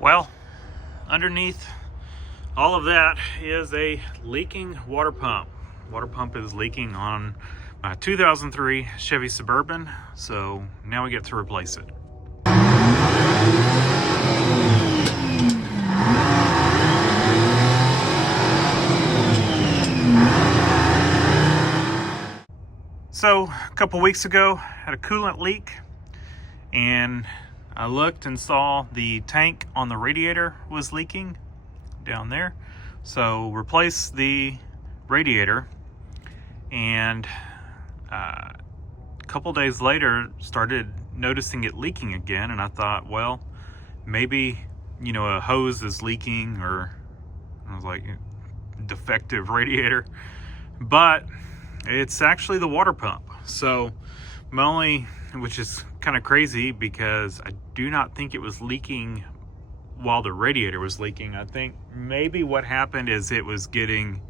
Well, underneath all of that is a leaking water pump. Water pump is leaking on my 2003 Chevy Suburban, so now we get to replace it. So a couple weeks ago, had a coolant leak, and I looked and saw the tank on the radiator was leaking down there. So replaced the radiator, and a couple days later started noticing it leaking again, and I thought, well, maybe, you know, a hose is leaking, or I was like, defective radiator. But it's actually the water pump. So which is kind of crazy because I do not think it was leaking while the radiator was leaking. I think maybe what happened is it was getting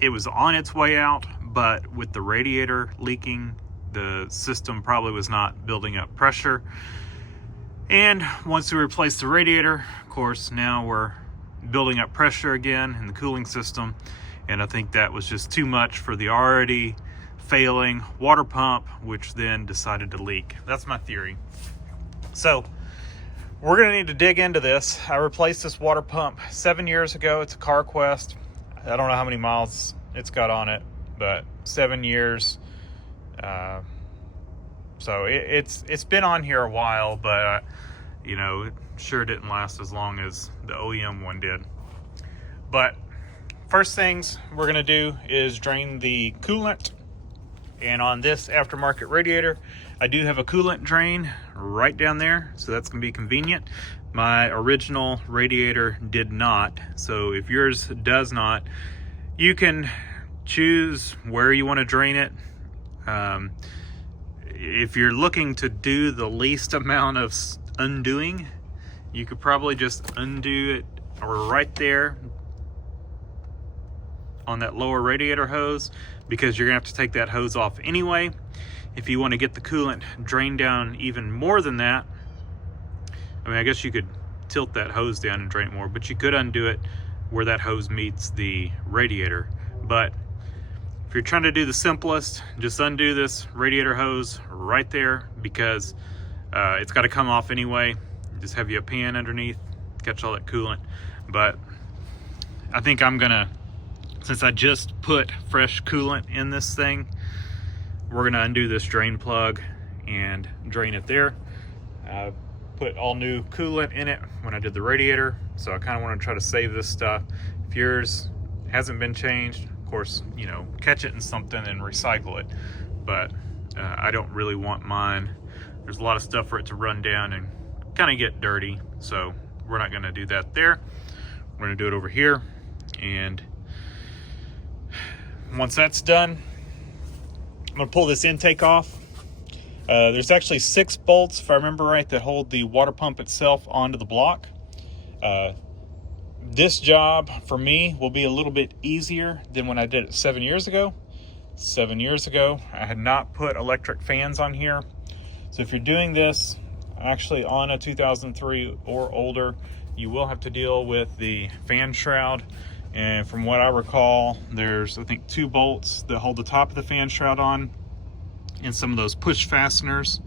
it was on its way out, but with the radiator leaking, the system probably was not building up pressure. And once we replaced the radiator, of course, now we're building up pressure again in the cooling system, and I think that was just too much for the already failing water pump, which then decided to leak. That's my theory. So we're gonna need to dig into this. I replaced this water pump 7 years ago. It's a CarQuest. I don't know how many miles it's got on it, but 7 years. So it's been on here a while, but you know, it sure didn't last as long as the OEM one did. But first things we're gonna do is drain the coolant. And on this aftermarket radiator, I do have a coolant drain right down there, so that's gonna be convenient. My original radiator did not, so if yours does not, you can choose where you want to drain it. If you're looking to do the least amount of undoing, you could probably just undo it right there on that lower radiator hose, because you're gonna have to take that hose off anyway. If you want to get the coolant drained down even more than that, I mean, I guess you could tilt that hose down and drain it more, but you could undo it where that hose meets the radiator. But if you're trying to do the simplest, just undo this radiator hose right there, because it's got to come off anyway. Just have you a pan underneath, catch all that coolant. But I think I'm gonna, since I just put fresh coolant in this thing, we're gonna undo this drain plug and drain it there. I put all new coolant in it when I did the radiator, so I kind of want to try to save this stuff. If yours hasn't been changed, of course, you know, catch it in something and recycle it. But I don't really want mine. There's a lot of stuff for it to run down and kind of get dirty, so we're not gonna do that there. We're gonna do it over here, and once that's done, I'm gonna pull this intake off. There's actually 6 bolts, if I remember right, that hold the water pump itself onto the block. This job for me will be a little bit easier than when I did it 7 years ago. 7 years ago, I had not put electric fans on here. So if you're doing this actually on a 2003 or older, you will have to deal with the fan shroud. And from what I recall, there's, I think, 2 bolts that hold the top of the fan shroud on, and some of those push fasteners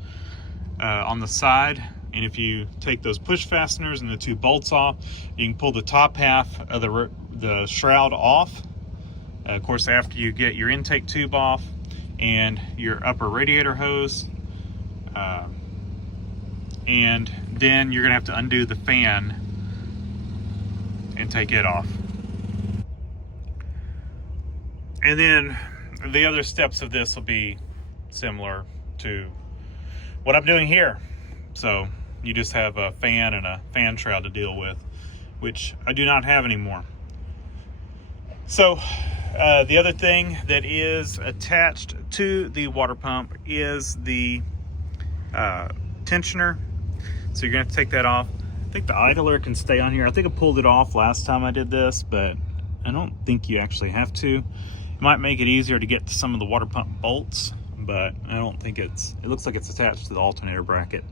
on the side. And if you take those push fasteners and the 2 bolts off, you can pull the top half of the shroud off. Of course, after you get your intake tube off and your upper radiator hose, and then you're gonna have to undo the fan and take it off. And then the other steps of this will be similar to what I'm doing here. So you just have a fan and a fan shroud to deal with, which I do not have anymore. So the other thing that is attached to the water pump is the tensioner. So you're gonna have to take that off. I think the idler can stay on here. I think I pulled it off last time I did this, but I don't think you actually have to. It might make it easier to get to some of the water pump bolts, but I don't think it looks like it's attached to the alternator bracket.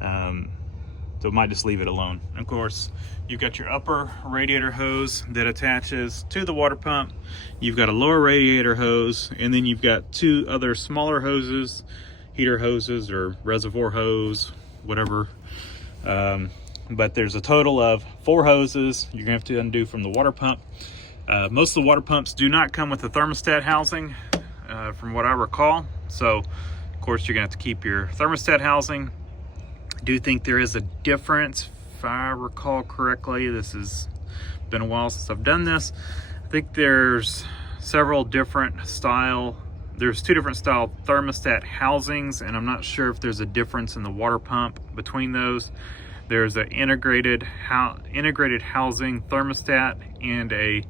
So it might just leave it alone. Of course, you've got your upper radiator hose that attaches to the water pump. You've got a lower radiator hose, and then you've got two other smaller hoses, heater hoses or reservoir hose, whatever. But there's a total of 4 hoses you're gonna have to undo from the water pump. Most of the water pumps do not come with a thermostat housing, from what I recall. So, of course, you're gonna have to keep your thermostat housing. I do think there is a difference, if I recall correctly. This has been a while since I've done this. I think there's several different style, there's 2 different style thermostat housings, and I'm not sure if there's a difference in the water pump between those. There's an integrated housing thermostat and a,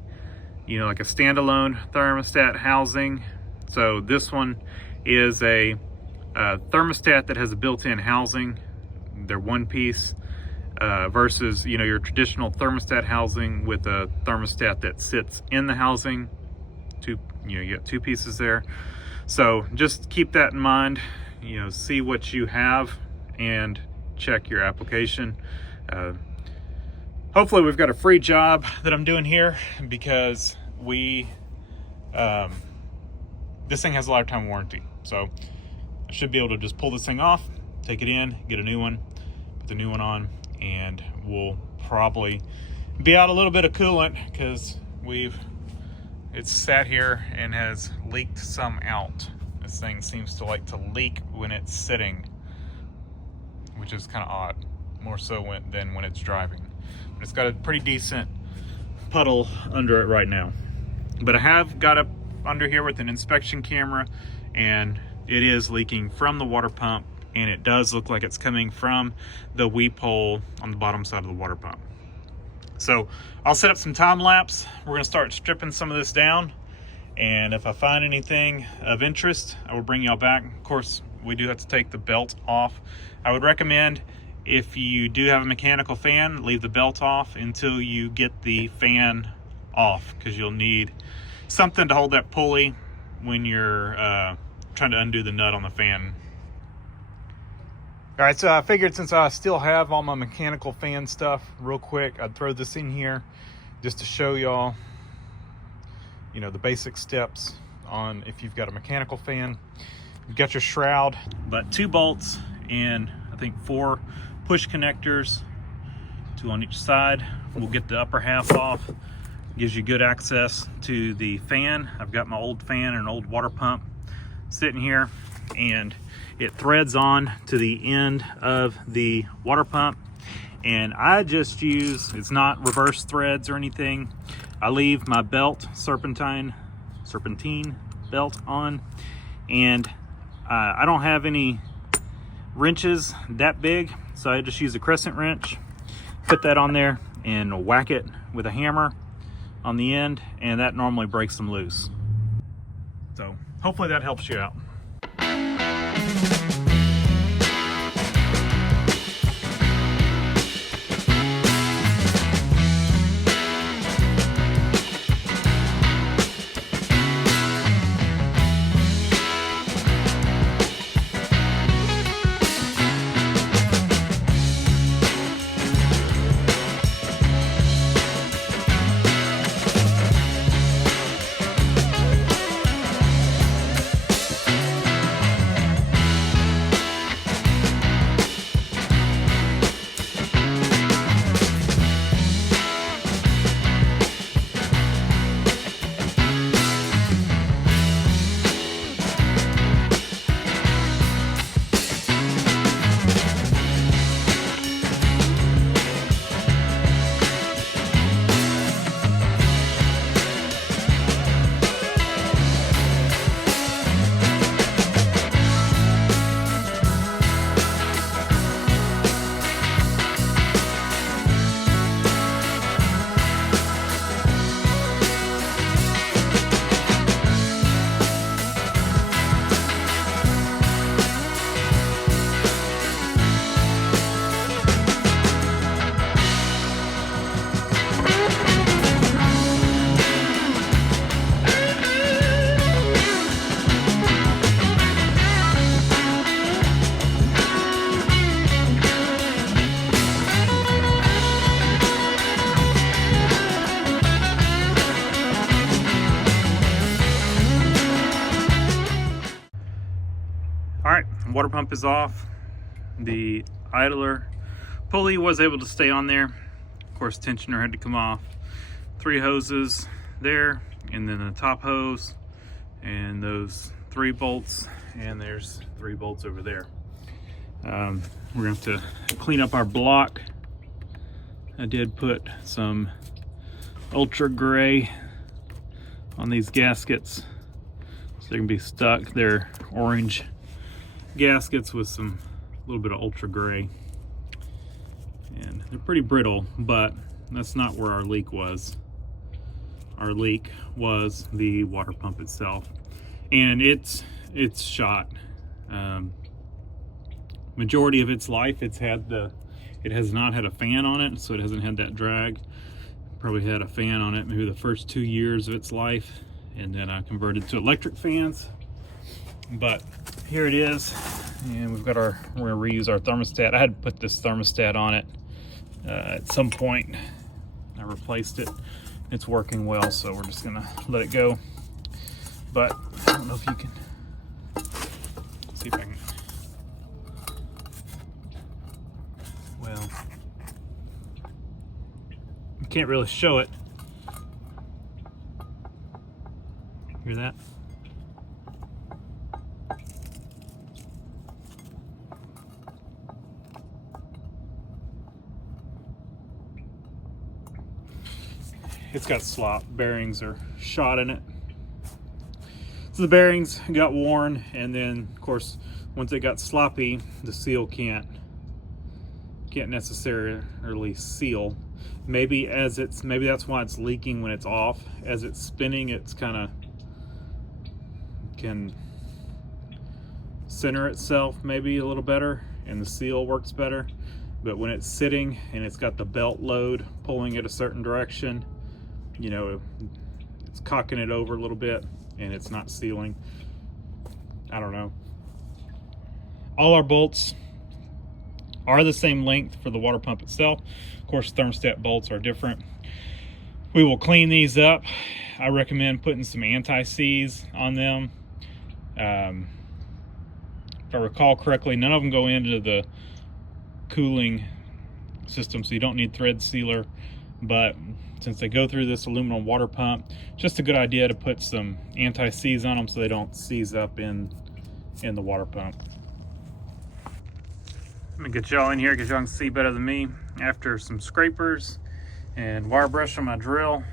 like a standalone thermostat housing. So this one is a thermostat that has a built-in housing. They're one piece versus your traditional thermostat housing with a thermostat that sits in the housing. You got 2 pieces there. So just keep that in mind. See what you have and check your application. Hopefully we've got a free job that I'm doing here, because this thing has a lifetime warranty. So I should be able to just pull this thing off, take it in, get a new one, put the new one on, and we'll probably be out a little bit of coolant because it's sat here and has leaked some out. This thing seems to like to leak when it's sitting, which is kind of odd, more so than when it's driving. But it's got a pretty decent puddle under it right now. But I have got up under here with an inspection camera, and it is leaking from the water pump, and it does look like it's coming from the weep hole on the bottom side of the water pump. So I'll set up some time lapse. We're gonna start stripping some of this down, and if I find anything of interest, I will bring y'all back. Of course, we do have to take the belt off. I would recommend, if you do have a mechanical fan, leave the belt off until you get the fan off, because you'll need something to hold that pulley when you're trying to undo the nut on the fan. All right, so I figured since I still have all my mechanical fan stuff, real quick, I'd throw this in here just to show y'all, the basic steps on if you've got a mechanical fan. You've got your shroud, but 2 bolts and I think 4 push connectors, 2 on each side. We'll get the upper half off. Gives you good access to the fan. I've got my old fan and an old water pump sitting here, and it threads on to the end of the water pump. And I just use, it's not reverse threads or anything. I leave my belt, Serpentine belt on, and I don't have any wrenches that big, so I just use a crescent wrench, put that on there and whack it with a hammer on the end, and that normally breaks them loose. So hopefully that helps you out. water pump is off. The idler pulley was able to stay on there. Of course, tensioner had to come off. 3 hoses there, and then the top hose, and those 3 bolts, and there's 3 bolts over there. We're gonna have to clean up our block. I did put some ultra gray on these gaskets so they can be stuck. They're orange gaskets with a little bit of ultra gray, and they're pretty brittle, but that's not where our leak was. Our leak was the water pump itself, and it's shot. Majority of its life, it has not had a fan on it, so it hasn't had that drag. Probably had a fan on it maybe the first 2 years of its life, and then I converted to electric fans. But here it is, and we're gonna reuse our thermostat. I had to put this thermostat on it at some point. I replaced it. It's working well, so we're just gonna let it go. But I don't know if you can see if I can. Well, you can't really show it. Hear that? It's got slop. Bearings are shot in it. So the bearings got worn, and then of course once they got sloppy, the seal can't necessarily seal. Maybe that's why it's leaking when it's off. As it's spinning, it's kind of can center itself maybe a little better, and the seal works better. But when it's sitting and it's got the belt load pulling it a certain direction, you know, it's cocking it over a little bit and it's not sealing. I don't know. All our bolts are the same length for the water pump itself. Of course, thermostat bolts are different. We will clean these up. I recommend putting some anti-seize on them. If I recall correctly, none of them go into the cooling system, so you don't need thread sealer. But since they go through this aluminum water pump, just a good idea to put some anti-seize on them so they don't seize up in the water pump. Let me get y'all in here because y'all can see better than me. After some scrapers and wire brush on my drill,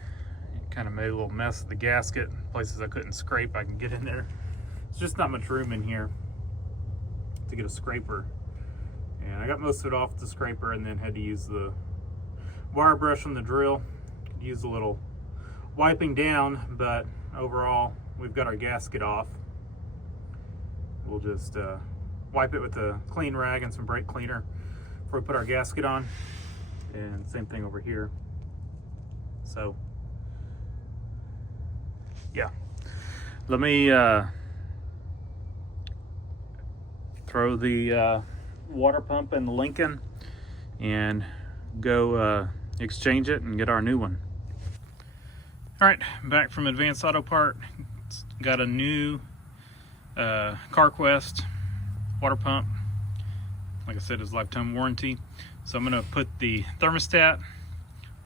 it kind of made a little mess of the gasket. Places I couldn't scrape, I can get in there. It's just not much room in here to get a scraper. And I got most of it off the scraper and then had to use the wire brush on the drill. Could use a little wiping down, but overall we've got our gasket off. We'll just wipe it with a clean rag and some brake cleaner before we put our gasket on, and same thing over here. So yeah, let me throw the water pump in the Lincoln and go exchange it and get our new one. All right, back from Advanced Auto Part. It's got a new CarQuest water pump. Like I said, it's lifetime warranty. So I'm gonna put the thermostat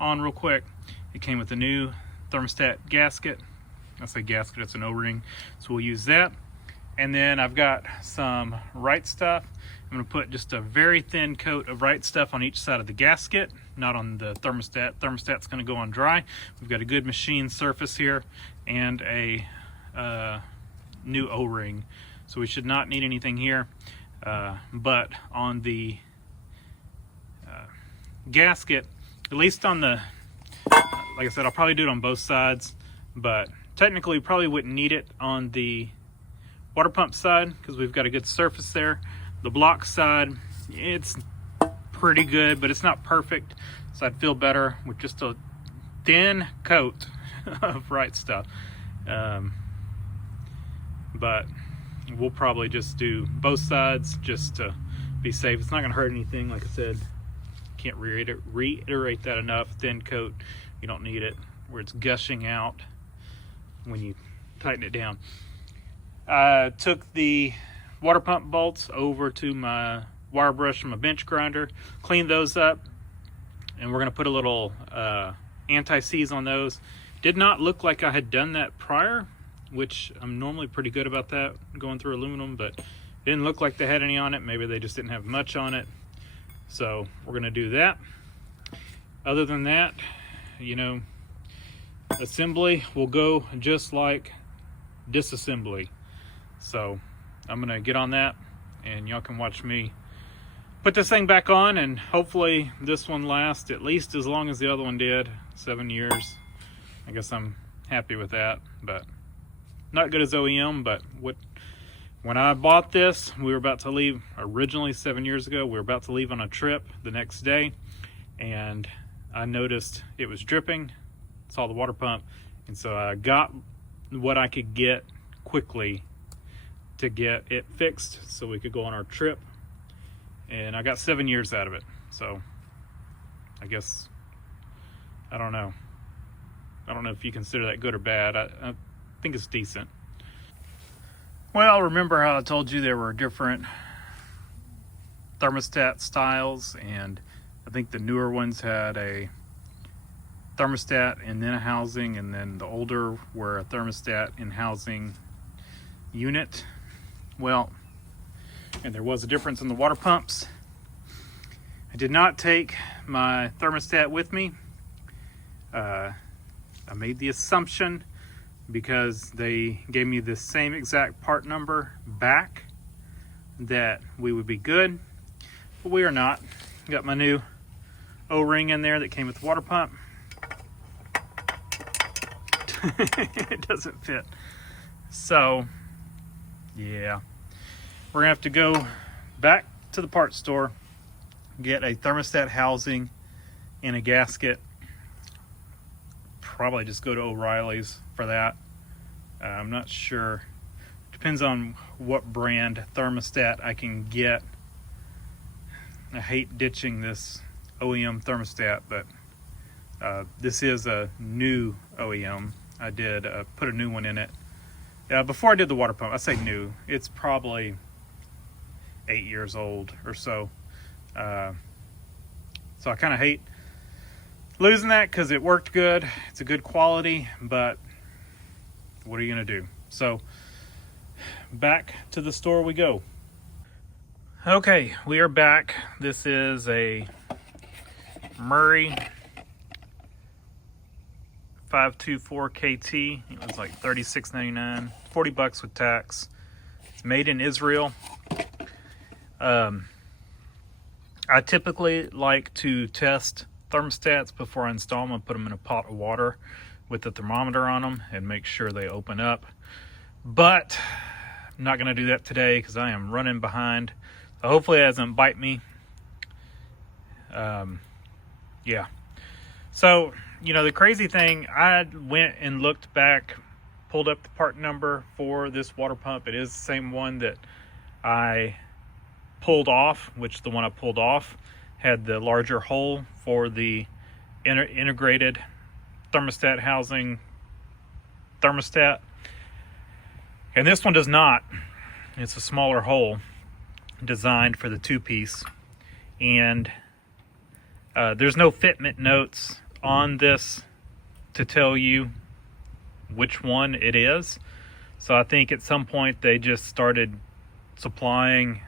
on real quick. It came with a new thermostat gasket. I say gasket, it's an O-ring. So we'll use that. And then I've got some Right Stuff. I'm gonna put just a very thin coat of Right Stuff on each side of the gasket, not on the thermostat. Thermostat's gonna go on dry. We've got a good machine surface here and a new O-ring. So we should not need anything here. But on the gasket, at least on the, like I said, I'll probably do it on both sides, but technically probably wouldn't need it on the water pump side because we've got a good surface there. The block side, it's pretty good, but it's not perfect. So I'd feel better with just a thin coat of Right Stuff. But we'll probably just do both sides just to be safe. It's not gonna hurt anything. Like I said, can't reiterate that enough. Thin coat, you don't need it where it's gushing out when you tighten it down. Took the water pump bolts over to my wire brush and my bench grinder, clean those up, and we're going to put a little anti-seize on those. Did not look like I had done that prior, which I'm normally pretty good about that going through aluminum, but it didn't look like they had any on it. Maybe they just didn't have much on it. So we're going to do that. Other than that, you know, assembly will go just like disassembly. So I'm going to get on that, and y'all can watch me put this thing back on, and hopefully this one lasts at least as long as the other one did, 7 years. I guess I'm happy with that, but not good as OEM. But when I bought this, we were about to leave, originally 7 years ago, we were about to leave on a trip the next day, and I noticed it was dripping, saw the water pump, and so I got what I could get quickly to get it fixed so we could go on our trip. And I got 7 years out of it. So I guess, I don't know if you consider that good or bad. I think it's decent. Well, remember how I told you there were different thermostat styles, and I think the newer ones had a thermostat and then a housing, and then the older were a thermostat and housing unit. Well, and there was a difference in the water pumps. I did not take my thermostat with me. I made the assumption, because they gave me the same exact part number back, that we would be good, but we are not. Got my new O-ring in there that came with the water pump. It doesn't fit. So yeah, we're gonna have to go back to the parts store, get a thermostat housing and a gasket. Probably just go to O'Reilly's for that. I'm not sure. Depends on what brand thermostat I can get. I hate ditching this OEM thermostat, but this is a new OEM. I did put a new one in it. Before I did the water pump. I say new. It's probably 8 years old or so. So I kind of hate losing that, because it worked good. It's a good quality, but what are you going to do? So back to the store we go. Okay, we are back. This is a Murray 524 KT. It was like $36.99, $40 with tax. It's made in Israel. I typically like to test thermostats before I install them. I put them in a pot of water with the thermometer on them and make sure they open up. But I'm not going to do that today because I am running behind. So hopefully it doesn't bite me. Yeah. So, you know, the crazy thing, I went and looked back, pulled up the part number for this water pump. It is the same one that I pulled off, which the one I pulled off had the larger hole for the integrated thermostat housing thermostat. And this one does not. It's a smaller hole designed for the two-piece. And there's no fitment notes on this to tell you which one it is. So I think at some point they just started supplying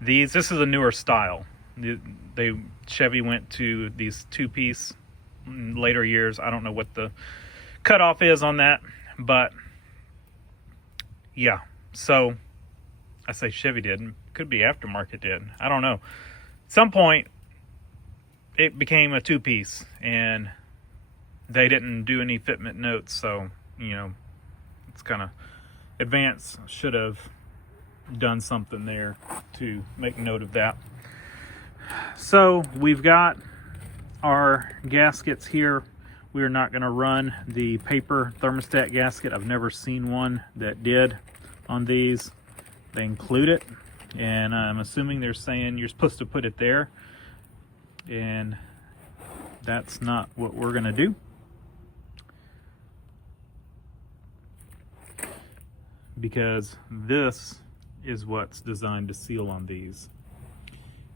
these. This is a newer style. Chevy went to these two-piece in later years. I don't know what the cutoff is on that, but yeah. So I say Chevy did. Could be aftermarket did. I don't know. At some point it became a two-piece and they didn't do any fitment notes. So, you know, it's kind of advanced. Should have done something there to make note of that. So we've got our gaskets here. We are not going to run the paper thermostat gasket. I've never seen one that did on these. They include it, and I'm assuming they're saying you're supposed to put it there, and that's not what we're going to do. Because this is what's designed to seal on these.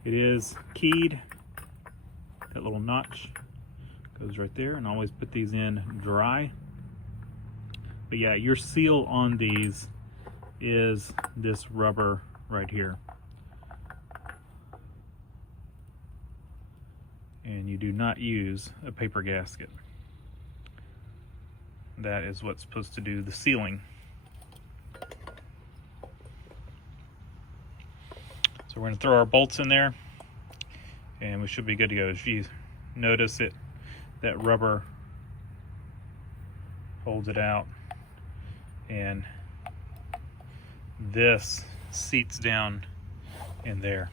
It is keyed. That little notch goes right there, and always put these in dry. But yeah, your seal on these is this rubber right here. And you do not use a paper gasket. That is what's supposed to do the sealing. So we're going to throw our bolts in there, and we should be good to go. As you notice it, that rubber holds it out, and this seats down in there.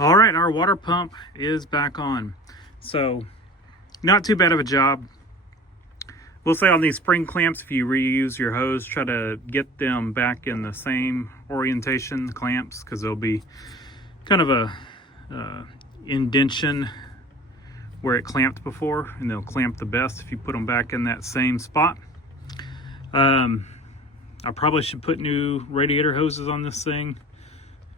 All right, our water pump is back on. So not too bad of a job. We'll say on these spring clamps, if you reuse your hose, try to get them back in the same orientation, the clamps, because there'll be kind of a indentation where it clamped before, and they'll clamp the best if you put them back in that same spot. I probably should put new radiator hoses on this thing.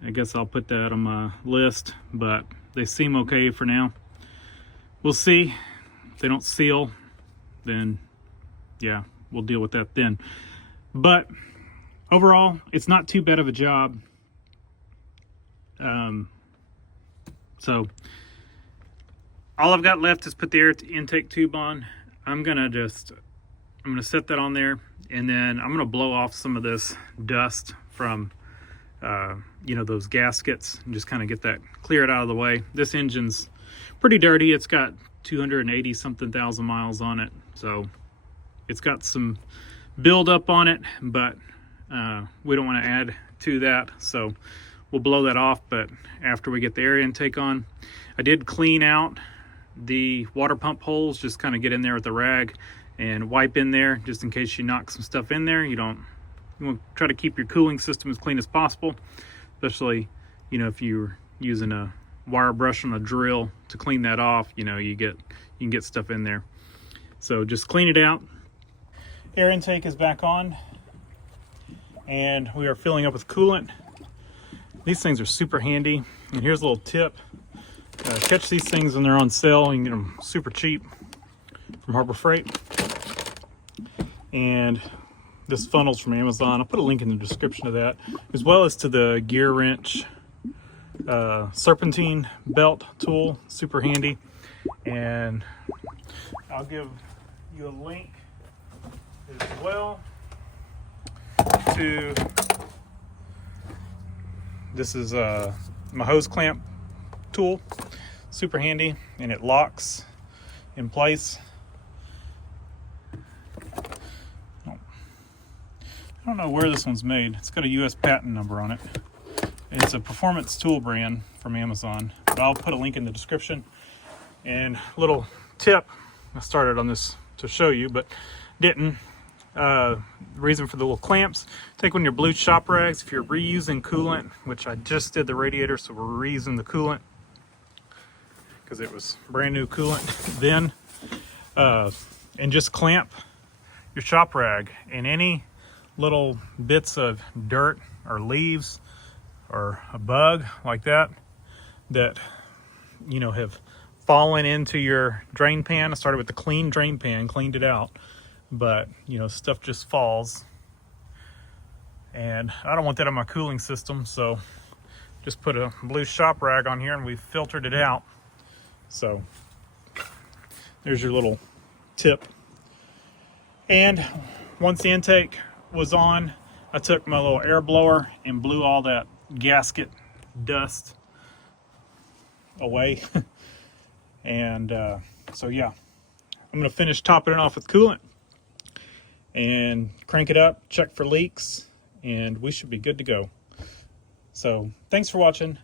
I guess I'll put that on my list, but they seem okay for now. We'll see. If they don't seal, then yeah, we'll deal with that then. But overall, it's not too bad of a job. So all I've got left is put the air intake tube on. I'm gonna set that on there, and then I'm gonna blow off some of this dust from you know, those gaskets, and just kind of get that cleared out of the way. This engine's pretty dirty. It's got 280 something thousand miles on it, so it's got some buildup on it, but we don't want to add to that, so we'll blow that off. But after we get the air intake on, I did clean out the water pump holes, just kind of get in there with the rag and wipe in there, just in case you knock some stuff in there. You want to try to keep your cooling system as clean as possible, especially, you know, if you're using a wire brush on a drill to clean that off. You know, you can get stuff in there. So just clean it out. Air intake is back on, and we are filling up with coolant. These things are super handy, and here's a little tip. Catch these things when they're on sale. You can get them super cheap from Harbor Freight. And this funnel's from Amazon. I'll put a link in the description of that, as well as to the GearWrench Serpentine belt tool. Super handy. And I'll give you a link as well to, this is my hose clamp tool. Super handy, and it locks in place. I don't know where this one's made. It's got a US patent number on it. It's a performance tool brand from Amazon, but I'll put a link in the description. And little tip, I started on this to show you, but didn't. Reason for the little clamps: take one of your blue shop rags. If you're reusing coolant, which I just did the radiator, so we're reusing the coolant, because it was brand new coolant then. And just clamp your shop rag, and any little bits of dirt or leaves or a bug like that you know have fallen into your drain pan. I started with the clean drain pan, cleaned it out, but you know, stuff just falls, and I don't want that in my cooling system, so just put a blue shop rag on here and we've filtered it out. So there's your little tip. And once the intake was on, I took my little air blower and blew all that gasket dust away. And so yeah, I'm gonna finish topping it off with coolant and crank it up, check for leaks, and we should be good to go. So thanks for watching.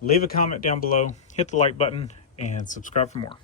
Leave a comment down below, hit the like button, and subscribe for more.